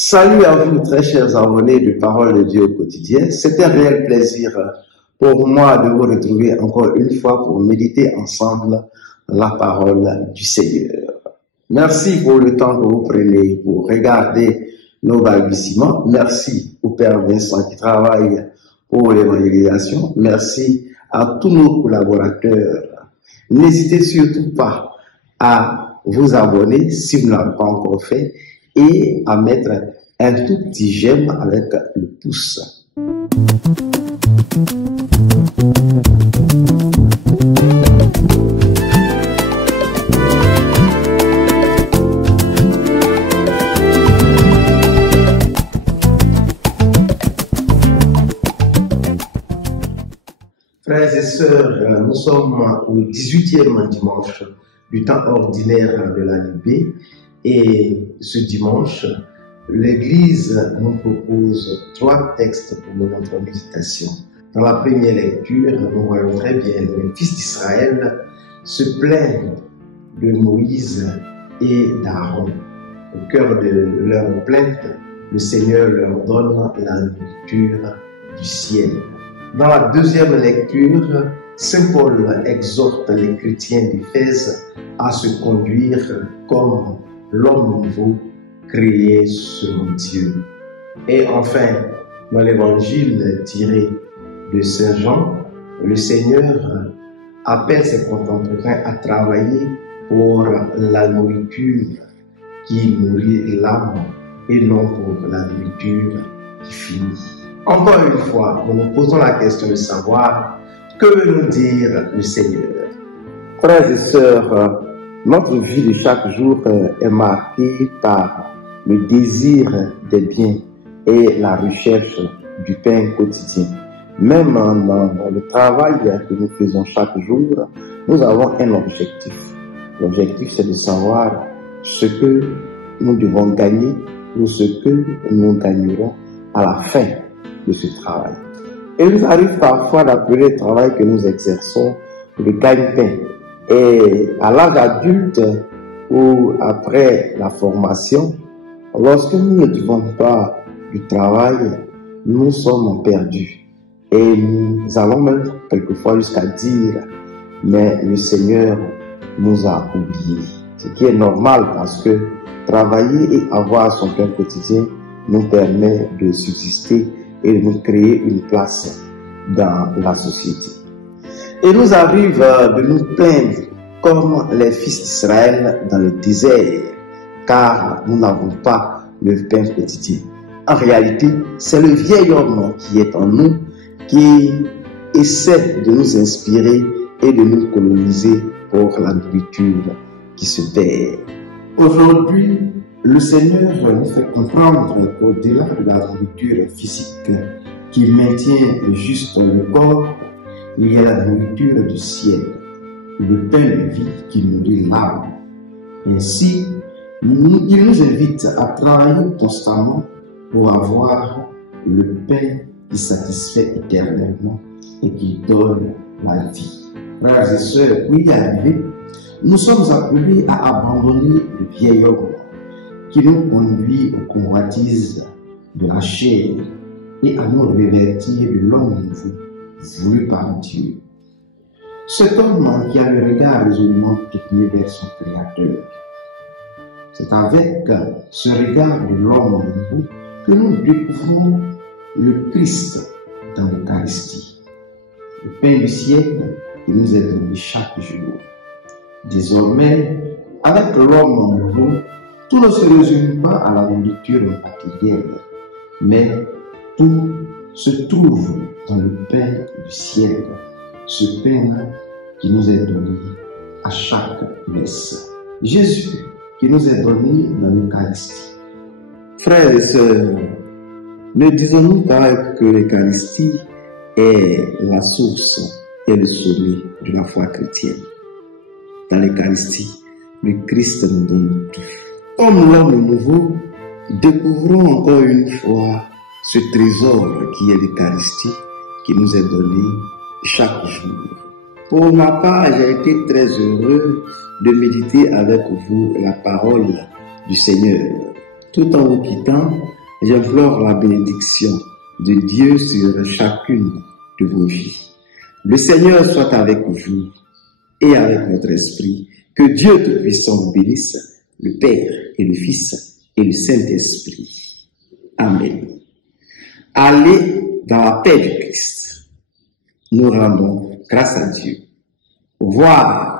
Salut à vous, très chers abonnés de Parole de Dieu au quotidien. C'est un réel plaisir pour moi de vous retrouver encore une fois pour méditer ensemble la parole du Seigneur. Merci pour le temps que vous prenez pour regarder nos balbutiements. Merci au Père Vincent qui travaille pour l'évangélisation. Merci à tous nos collaborateurs. N'hésitez surtout pas à vous abonner si vous ne l'avez pas encore fait et à mettre un tout petit j'aime avec le pouce. Frères et sœurs, nous sommes au 18e dimanche du temps ordinaire de l'année B et ce dimanche, l'Église nous propose 3 textes pour notre méditation. Dans la première lecture, nous voyons très bien les fils d'Israël se plaignent de Moïse et d'Aaron. Au cœur de leur plainte, le Seigneur leur donne la nourriture du ciel. Dans la deuxième lecture, Saint Paul exhorte les chrétiens d'Éphèse à se conduire comme l'homme nouveau créé selon Dieu. Et enfin, dans l'évangile tiré de Saint Jean, le Seigneur appelle ses contemporains à travailler pour la nourriture qui nourrit l'âme et non pour la nourriture qui finit. Encore une fois, nous nous posons la question de savoir que veut nous dire le Seigneur. Frères et sœurs, notre vie de chaque jour est marquée par le désir des biens et la recherche du pain quotidien. Même dans le travail que nous faisons chaque jour, nous avons un objectif. L'objectif, c'est de savoir ce que nous devons gagner ou ce que nous gagnerons à la fin de ce travail. Et il nous arrive parfois d'appeler le travail que nous exerçons le gagne-pain. Et à l'âge adulte ou après la formation, lorsque nous ne trouvons pas du travail, nous sommes perdus. Et nous allons même quelquefois jusqu'à dire, mais le Seigneur nous a oubliés. Ce qui est normal parce que travailler et avoir son pain quotidien nous permet de subsister et de nous créer une place dans la société. Il nous arrive de nous plaindre comme les fils d'Israël dans le désert, car nous n'avons pas le pain quotidien. En réalité, c'est le vieil homme qui est en nous, qui essaie de nous inspirer et de nous coloniser pour la nourriture qui se perd. Aujourd'hui, le Seigneur nous fait comprendre qu'au-delà de la nourriture physique qui maintient juste le corps, il y a la nourriture du ciel, le pain de vie qui nourrit l'âme. Ainsi, il nous invite à travailler constamment pour avoir le pain qui satisfait éternellement et qui donne la vie. Frères et sœurs, pour y arriver, nous sommes appelés à abandonner le vieil homme qui nous conduit aux convoitises de la chair et à nous revêtir de l'homme nouveau voulu par Dieu. Cet homme qui a le regard résolument tourné vers son Créateur. C'est avec ce regard de l'homme nouveau que nous découvrons le Christ dans l'Eucharistie, le pain du ciel qui nous est donné chaque jour. Désormais, avec l'homme nouveau, tout ne se résume pas à la nourriture matérielle, mais tout se trouve dans le pain du ciel, ce pain qui nous est donné à chaque messe. Jésus qui nous est donné dans l'Eucharistie. Frères et sœurs, ne disons-nous pas que l'Eucharistie est la source et le sommet de la foi chrétienne? Dans l'Eucharistie, le Christ nous donne tout. Comme l'homme nouveau, découvrons encore une fois ce trésor qui est l'Eucharistie, qui nous est donné chaque jour. Pour ma part, j'ai été très heureux de méditer avec vous la parole du Seigneur. Tout en vous quittant, j'implore la bénédiction de Dieu sur chacune de vos vies. Le Seigneur soit avec vous et avec votre esprit. Que Dieu Tout-Puissant vous bénisse, le Père et le Fils et le Saint-Esprit. Amen. Allez dans la paix du Christ. Nous rendons grâce à Dieu. Au revoir.